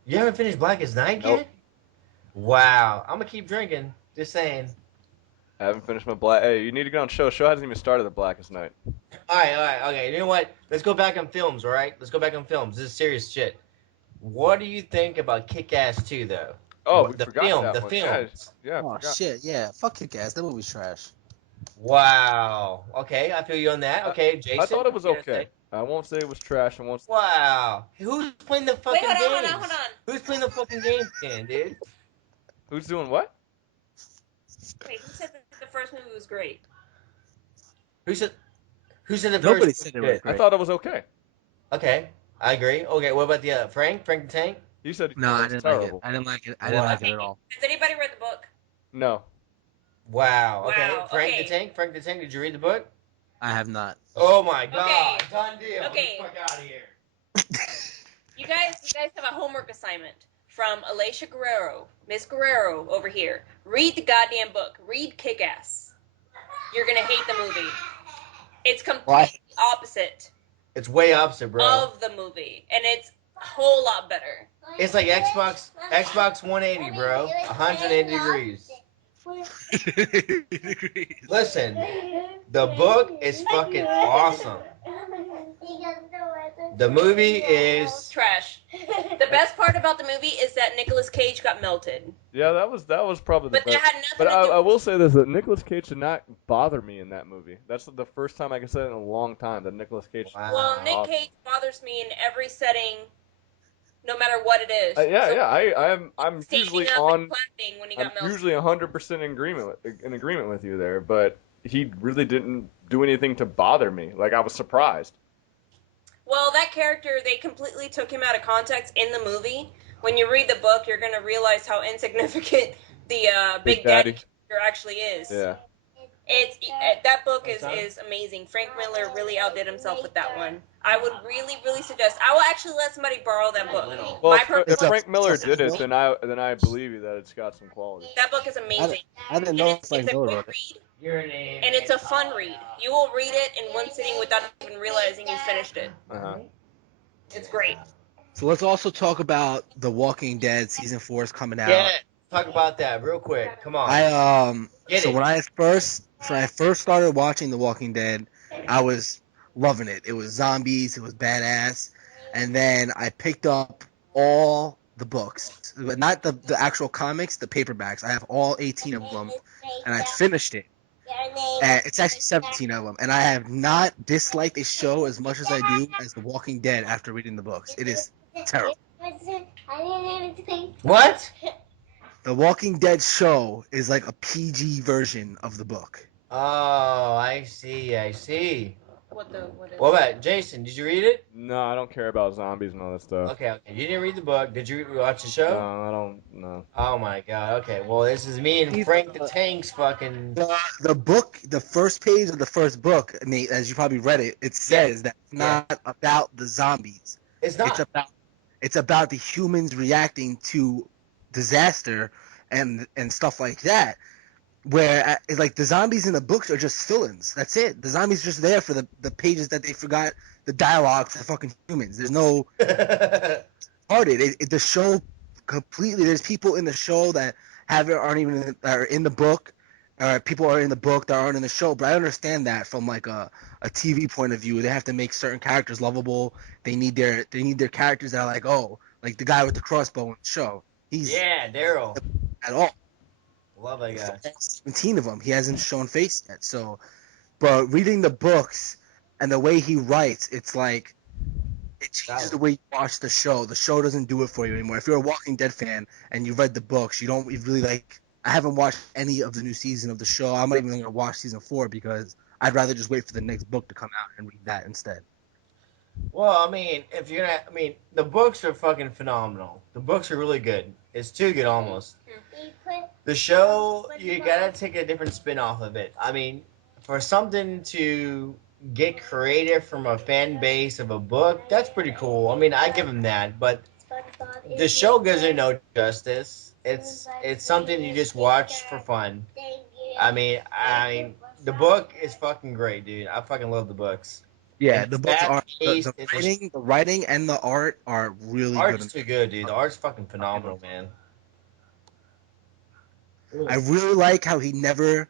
You haven't finished Blackest Night Nope. yet? Wow, I'm gonna keep drinking. Just saying. I haven't finished my Black. Hey, you need to get on show. Show hasn't even started the Blackest Night. All right, okay. You know what? Let's go back on films, all right? Let's go back on films. This is serious shit. What do you think about Kick-Ass 2, though? Oh, we The forgot film, that the one. Yeah, films. yeah, I Oh forgot. shit, yeah. Fuck Kick-Ass. That movie's trash. Wow. Okay, I feel you on that. I, Okay, I Jason, thought it what was you gonna okay. say? I won't say it was trash. I won't. Wow. Who's playing the Wait, fucking hold on, hold on, hold games? on. Who's playing the fucking games again, dude? Who's doing what? Wait, who said that the first movie was great? Who said who said the first Nobody was said it was good? I great. thought it was okay. Okay, I agree. Okay, what about the Frank? Frank the Tank? He said he No, thought it I was didn't like it. terrible. I didn't like it. I didn't like Wow. it Okay, at all. has anybody read the book? No. Wow. Okay, Wow, Frank the okay. Tank. Frank the Tank. Did you read the book? I have not. Oh my God! Okay, Done deal. okay. Get the fuck out of here. You guys have a homework assignment from Aleshia Guerrero, Miss Guerrero over here. Read the goddamn book. Read Kick-Ass. You're gonna hate the movie. It's Why? completely opposite It's way opposite, bro. of the movie, and it's a whole lot better. It's like Xbox 180, bro. 180 degrees. Listen, the book is fucking awesome. The movie is Trash. The best part about the movie is that Nicolas Cage got melted, Yeah, that was probably the but that best. had But nothing to do. I will say this: that Nicolas Cage did not bother me in that movie. That's the first time I can say it in a long time that Nicolas Cage. Well, Nick wow. Cage bothers me in every setting, no matter what it is. Yeah, So yeah. I'm standing usually up and on. clapping when he I'm got melted. usually 100% in agreement with you there, but he really didn't do anything to bother me. Like I was surprised. Well, that character, they completely took him out of context in the movie. When you read the book, you're going to realize how insignificant the Big Big Daddy Daddy. character actually is. Yeah. That book is amazing. Frank Miller really outdid himself with that one. I would really, really suggest. I will actually let somebody borrow that book. Well, My if It's personal. a Frank it's a Miller did it, book. then I believe you that it's got some quality. That book is amazing. I didn't And know it's Frank a Miller quick wrote it. read, Your name and it's a fun read. You will read it in one sitting without even realizing you finished it. Uh-huh. It's great. So let's also talk about The Walking Dead season 4 is coming Yeah, out. talk about that real quick. Come on. Get So it. when I first started watching The Walking Dead, I was loving it. It was zombies, it was badass. And then I picked up all the books, but not the actual comics, the paperbacks. I have all 18 of them, and I finished it. And it's actually 17 of them, and I have not disliked a show as much as I do as The Walking Dead after reading the books. It is terrible. What? The Walking Dead show is like a PG version of the book. Oh, I see. I see. What is? What about Jason? Did you read it? No, I don't care about zombies and all that stuff. Okay, okay. You didn't read the book. Did you watch the No, show? I don't. No. Oh my God. Okay. Well, this is me and Frank the Tank's fucking. The book, the first page of the first book, Nate, as you probably read it, it Yeah. says that it's not about the zombies. It's It's not. about the humans reacting to disaster and stuff like that. Where it's like the zombies in the books are just fill-ins. That's it. The zombies are just there for the pages that they forgot the dialogue for the fucking humans. There's no parted. The show completely. There's people in the show that aren't even are in the book. People are in the book that aren't in the show. But I understand that from like a TV point of view. They have to make certain characters lovable. They need their characters that are like, oh, like the guy with the crossbow in the show. He's Yeah, Daryl. at all. Love that guy. 17 of them. He hasn't shown face yet. So, but reading the books and the way he writes, it's like it changes the way you watch the show. The show doesn't do it for you anymore. If you're a Walking Dead fan and you read the books, you don't really like I haven't watched any of the new season of the show. I'm not even going to watch season 4 because I'd rather just wait for the next book to come out and read that instead. Well, I mean, if you're gonna, I mean, the books are fucking phenomenal. The books are really good. It's too good almost. The show, you gotta take a different spin off of it. I mean, for something to get creative from a fan base of a book, that's pretty cool. I mean, I give them that, but the show gives it no justice. It's something you just watch for fun. I mean, the book is fucking great, dude. I fucking love the books. And Yeah, it's the books fast are paced. the writing and the art are really good. Art's too good, dude. The art's fucking phenomenal, man. I really like how he never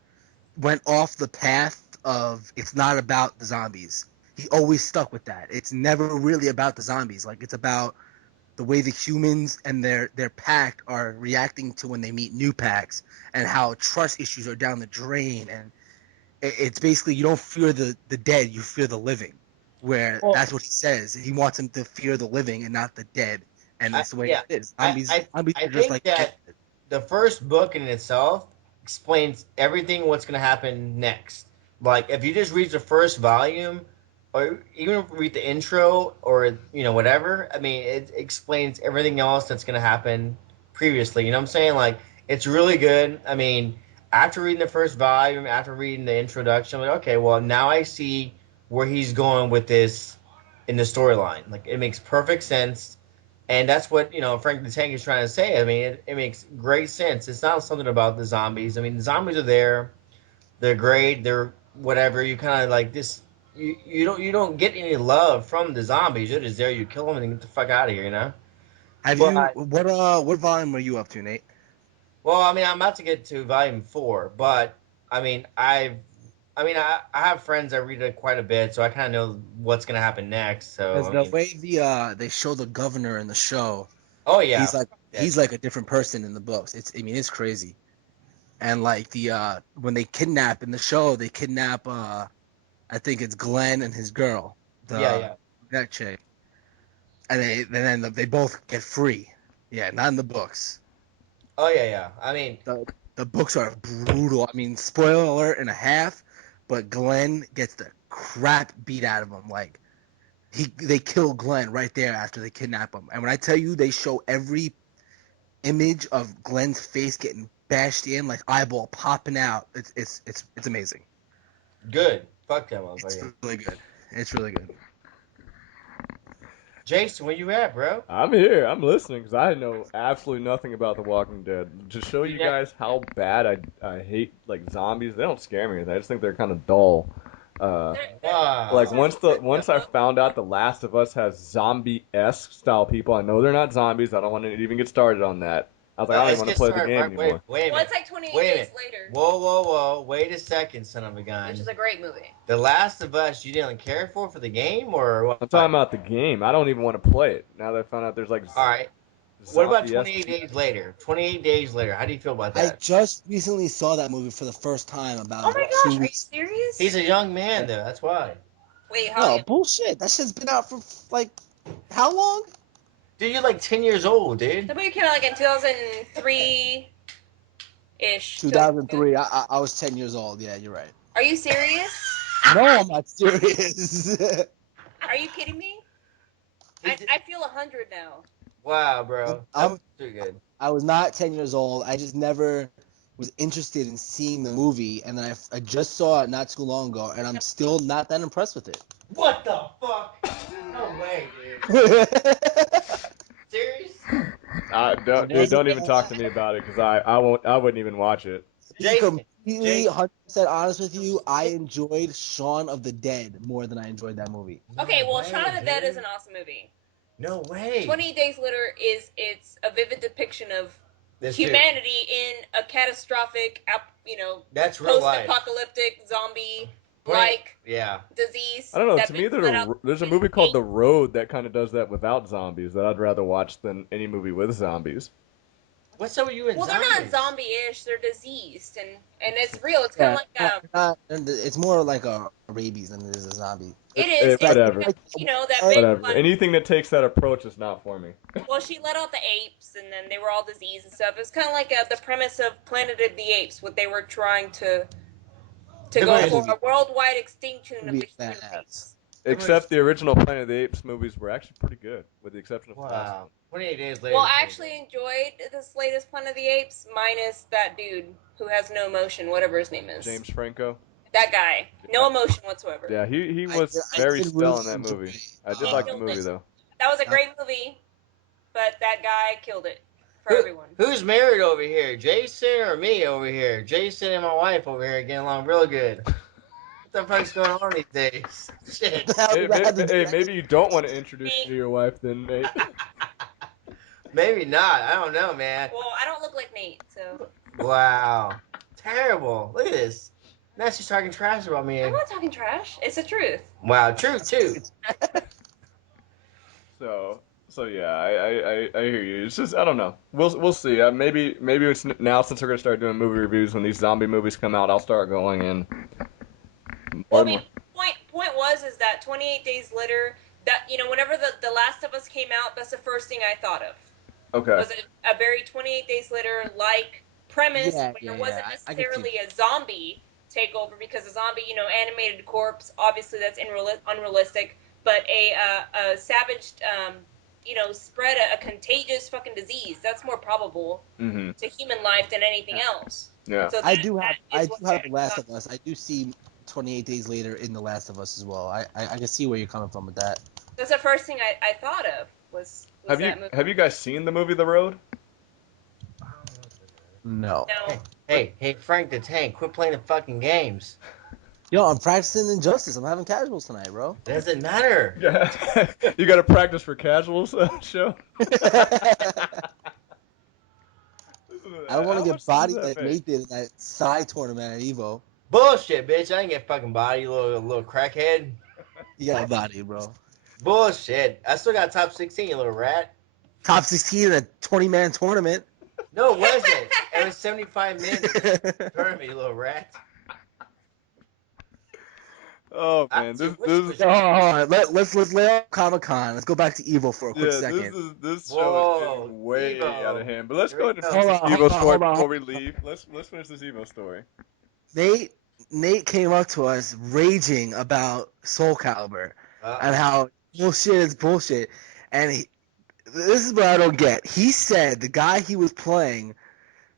went off the path of it's not about the zombies. He always stuck with that. It's never really about the zombies. Like it's about the way the humans and their pack are reacting to when they meet new packs and how trust issues are down the drain. And it's basically you don't fear the dead, you fear the living. Where Well, that's what he says. He wants them to fear the living and not the dead. And I, it's the way yeah, it is. I, Zombies I are just think like that the first book in itself explains everything what's going to happen next. Like if you just read the first volume, or even read the intro, or whatever. I mean, it explains everything else that's going to happen previously. You know what I'm saying? Like it's really good. I mean, after reading the first volume, after reading the introduction, I'm like, okay, well now I see where he's going with this in the storyline. Like it makes perfect sense, and that's what Frank the Tank is trying to say. I mean, it makes great sense. It's not something about the zombies. I mean, the zombies are there. They're great. They're whatever. You kind of like this. You don't get any love from the zombies. You're just there. You kill them and get the fuck out of here. have you But what volume are you up to, Nate? well, I mean, I'm about to get to volume 4, but I mean, I have friends that read it quite a bit, so I kind of know what's gonna happen next. So Because I the mean, way they show the governor in the show, oh yeah, he's like a different person in the books. It's crazy. And like the when they kidnap in the show, they kidnap I think it's Glenn and his girl, yeah, the yeah. that chick, and they both get free. Yeah, not in the books. Oh yeah, yeah. I mean, The the books are brutal. I mean, spoiler alert and a half, but Glenn gets the crap beat out of him. Like they kill Glenn right there after they kidnap him. And when I tell you they show every image of Glenn's face getting bashed in, like eyeball popping out, it's amazing. good. Fuck that It's motherfucker. really good. It's really good. Jason, where you at, bro? I'm here. I'm listening because I know absolutely nothing about The Walking Dead. To show You you ne- guys how bad I hate like zombies. They don't scare me. I just think they're kind of dull. Uh, like Wow. once I found out The Last of Us has zombie-esque style people, I know they're not zombies. I don't want to even get started on that. I was like, I don't even Let's want to get play the started. game Wait, anymore. wait a Well, minute. it's like 28 Wait a days minute. later, Whoa, whoa, whoa. Wait a second, son of a gun. which is a great movie. The Last of Us, you didn't care for the game, or I'm what? talking about the game. I don't even want to play it now that I found out there's like All right. What about zombie-esque 28 people. days later? 28 days later. How do you feel about I that? just recently saw that movie for the first time Oh about my two gosh, are you weeks. serious? He's a young man, though. That's why. Wait, how No young? bullshit. That shit's been out for like how long? Dude, you're like 10 years old, dude. The movie came out like in 2003 ish. 2003. I was 10 years old. Yeah, you're right. Are you serious? No, I'm not serious. Are you kidding me? He I feel 100 now. Wow, bro. That I'm was too good. I was not 10 years old. I just never was interested in seeing the movie, and then I just saw it not too long ago, and I'm still not that impressed with it. What the fuck? No way, dude. Serious? I Dude, wasn't don't even talk to me about it because I wouldn't even watch it. to be Jason. completely Jason. 100% honest with you. I enjoyed Shaun of the Dead more than I enjoyed that movie. Okay, No well, way, Shaun of the Dead is dude. an awesome movie. No way. 28 Days Later it's a vivid depiction of This dude. humanity in a catastrophic, That's real life. post-apocalyptic zombie-like Yeah. disease. I don't know. that To me, been let out there's a in movie called hate. The Road that kind of does that without zombies that I'd rather watch than any movie with zombies. What's up with you and Well, they're zombies? not zombie-ish. They're diseased, and it's real. It's kind Yeah, of like it's more like a rabies than it is a zombie. it is. It's Whatever. like, that big Whatever. one. Anything that takes that approach is not for me. Well, she let out the apes, and then they were all diseased and stuff. It's kind of like the premise of Planet of the Apes, what they were trying to They're go gonna- for a worldwide extinction of Be the human badass. race. Except the original Planet of the Apes movies were actually pretty good, with the exception of the last one. Wow. 28 days later. Well, I actually enjoyed this latest Planet of the Apes, minus that dude who has no emotion, whatever his name is. James Franco. That guy, no emotion whatsoever. Yeah, he was I very did still really in that enjoy movie. it. I did He like the killed movie it. though. That was a great movie, but that guy killed it for everyone. Who's married over here? Jason or me over here? Jason and my wife over here getting along real good. What the fuck's going on these days? Shit. Hey, maybe you don't want to introduce me to your wife then, Nate. Maybe not. I don't know, man. Well, I don't look like Nate, so. Wow. Terrible. Look at this. Now she's talking trash about me. I'm not talking trash. It's the truth. Wow, true too. So yeah, I hear you. It's just I don't know. We'll see. Maybe it's now since we're gonna start doing movie reviews when these zombie movies come out, I'll start going in. Well, I mean, point is that 28 days later, that whenever the Last of Us came out, that's the first thing I thought of. Okay. Was it a very 28 days later like premise Yeah, where it wasn't I can see. necessarily a zombie takeover, because a zombie, animated corpse, obviously that's unrealistic, but a savaged, spread a contagious fucking disease, that's more probable Mm-hmm. to human life than anything else. Yeah. So I do have what The Last of Us. I do see 28 Days Later in The Last of Us as well. I can see where you're coming from with that. That's the first thing I thought of was that movie. Have you guys seen the movie The Road? No. No. Hey, Frank the Tank, quit playing the fucking games. Yo, I'm practicing Injustice. I'm having casuals tonight, bro. It doesn't matter. Yeah. You got to practice for casuals show. I don't want How to much get bodied does that like make? Nate did in that side tournament at Evo. Bullshit, bitch. I ain't get fucking body, you little crackhead. You got bodied, bro. Bullshit. I still got top 16, you little rat. Top 16 in a 20-man tournament. No, it wasn't. It was 75 minutes. Tournament, you little rat. Oh man, this Hold on. Let's lay off Comic-Con. Let's go back to Evo for a quick yeah, second. this show is Whoa, getting way Evo. out of hand. But let's Here go we ahead and go. finish this Hold on, Evo story hold on. before we leave. Let's finish this Evo story. Nate came up to us raging about Soul Calibur and how bullshit is bullshit. And this is what I don't get. He said the guy he was playing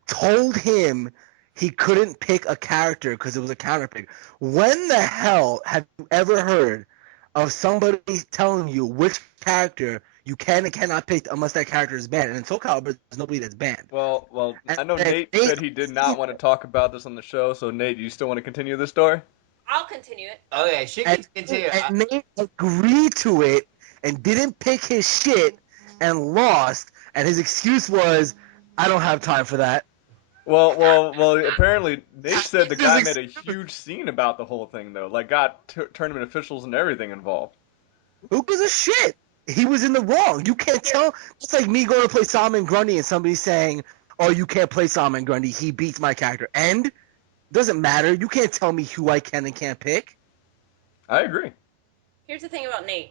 told him he couldn't pick a character because it was a counter pick. When the hell have you ever heard of somebody telling you which character you can and cannot pick unless that character is banned? And in Soul Calibur, there's nobody that's banned. Well, I know And Nate said he did not want to talk about this on the show. So Nate, do you still want to continue this story? I'll continue it. Okay, she can And, continue. and Nate agreed to it and didn't pick his shit and lost. And his excuse was, I don't have time for that. Well. Apparently, Nate said the guy made a huge scene about the whole thing, though. Like, got tournament officials and everything involved. Who gives a shit? He was in the wrong. You can't tell. It's like me going to play Salmon Grundy and somebody saying, "Oh, you can't play Salmon Grundy. He beats my character." And doesn't matter. You can't tell me who I can and can't pick. I agree. Here's the thing about Nate.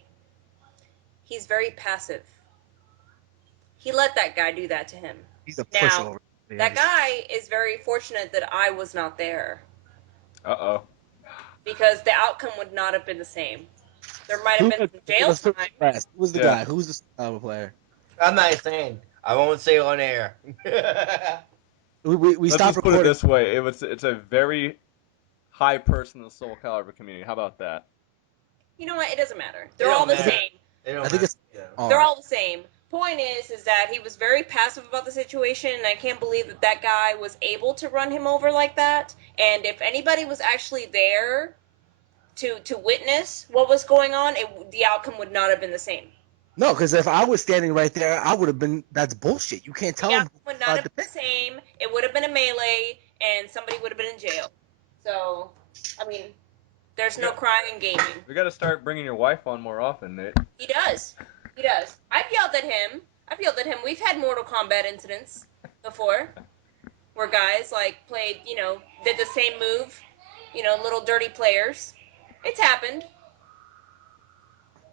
He's very passive. He let that guy do that to him. He's a Now, pushover. that guy is very fortunate that I was not there, Uh-oh. because the outcome would not have been the same. There might have been some jail time. Who was the guy? Who was the Salmon player? I'm not saying. I won't say on air. We Let's stopped just put recording. it this way: it's a very high person in the Soul Calibur community. How about that? You know what? It doesn't matter. They're all the same. I think it's. They're all the same. Point is that he was very passive about the situation, and I can't believe that guy was able to run him over like that. And if anybody was actually there to witness what was going on, the outcome would not have been the same. No, because if I was standing right there, I would have been. That's bullshit. You can't tell The him. outcome would not have been the same. It would have been a melee, and somebody would have been in jail. So, I mean, there's no crying in gaming. We got to start bringing your wife on more often, Nate. He does. I've yelled at him. We've had Mortal Kombat incidents. before, where guys like played, did the same move, little dirty players. It's happened.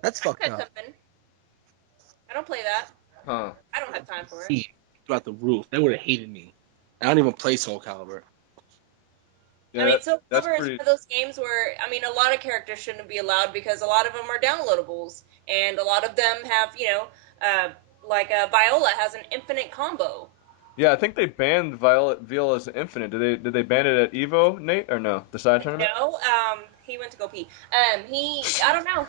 That's I fucked cut up. something. I don't play that. Huh. I don't have time for it. See, throughout the roof, they would have hated me. I don't even play Soul Calibur. Yeah, I mean, Soul that's Calibur is one pretty. of those games where, I mean, a lot of characters shouldn't be allowed because a lot of them are downloadables, and a lot of them have, uh, like Viola has an infinite combo. Yeah, I think they banned Viola's Infinite. Did they ban it at Evo, Nate, or no? The side tournament? No, he went to go pee. I don't know.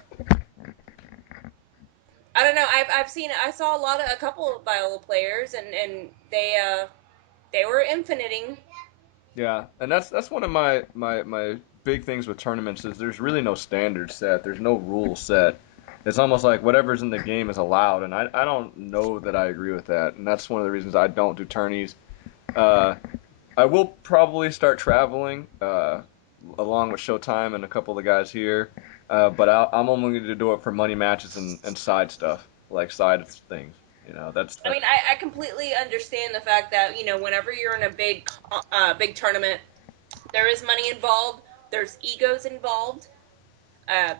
I don't know. I saw a couple of Viola players, and they were infiniting. Yeah, and that's one of my big things with tournaments is there's really no standard set. There's no rule set. It's almost like whatever's in the game is allowed, and I don't know that I agree with that. And that's one of the reasons I don't do tourneys. Uh, I will probably start traveling along with Showtime and a couple of the guys here, but I'm only going to do it for money matches and side stuff, like side things. I mean, I completely understand the fact that whenever you're in a big tournament, there is money involved. There's egos involved. Uh,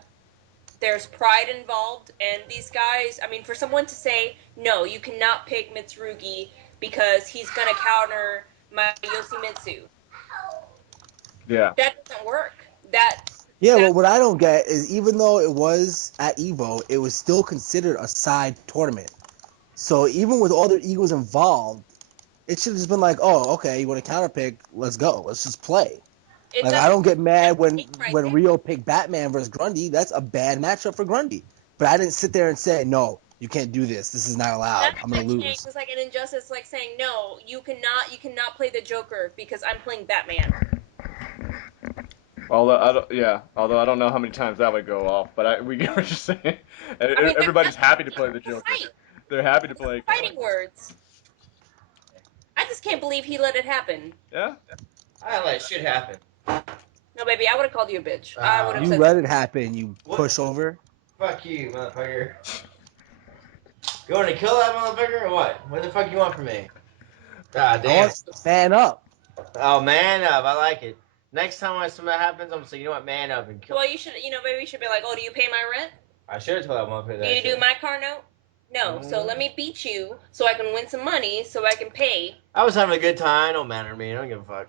there's pride involved, and these guys. I mean, for someone to say no, you cannot pick Mitsurugi because he's gonna counter my Yoshimitsu. Yeah. That doesn't work. That Yeah, that well, what I don't get is even though it was at Evo, it was still considered a side tournament. So even with all the egos involved, it should have just been like, oh, okay, you want to counterpick? Let's go. Let's just play. it Like I doesn't. don't get mad That's the when game right when there. Rio picked Batman versus Grundy. That's a bad matchup for Grundy. But I didn't sit there and say, no, you can't do this. This is not allowed. That's I'm gonna like saying lose. it's like an injustice, like saying no, you cannot play the Joker because I'm playing Batman. Although I don't know how many times that would go off, but we get what you're saying. I mean, Everybody's happy to play the that's Joker. right. They're happy to play. Fighting words. I just can't believe he let it happen. Yeah. I let shit happen. No, baby, I would have called you a bitch. I would have You said let that. it happen. You What? pushover. Fuck you, motherfucker. You want to kill that motherfucker or what? What the fuck you want from me? God I damn. want to fan up. Oh, man up. I like it. Next time when something happens, I'm gonna say, you know what, man up and kill. Well, you should, baby, you should be like, oh, do you pay my rent? I should have told that motherfucker Do that you shit. do my car note? No. So let me beat you so I can win some money so I can pay. I was having a good time. Don't matter to me. I don't give a fuck.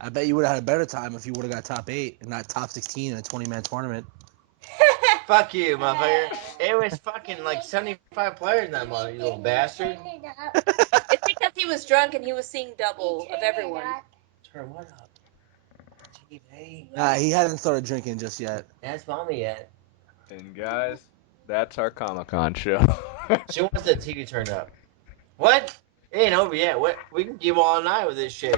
I bet you would have had a better time if you would have got top 8 and not top 16 in a 20-man tournament. Fuck you, motherfucker. It was fucking like 75 players in that mother, you little bastard. It's because he was drunk and he was seeing double of everyone. Turn what up? TV. Nah, he hadn't started drinking just yet. That's mommy yet. And guys, that's our Comic-Con show. She wants the TV turned up. What? It ain't over yet. What? We can keep all night with this shit.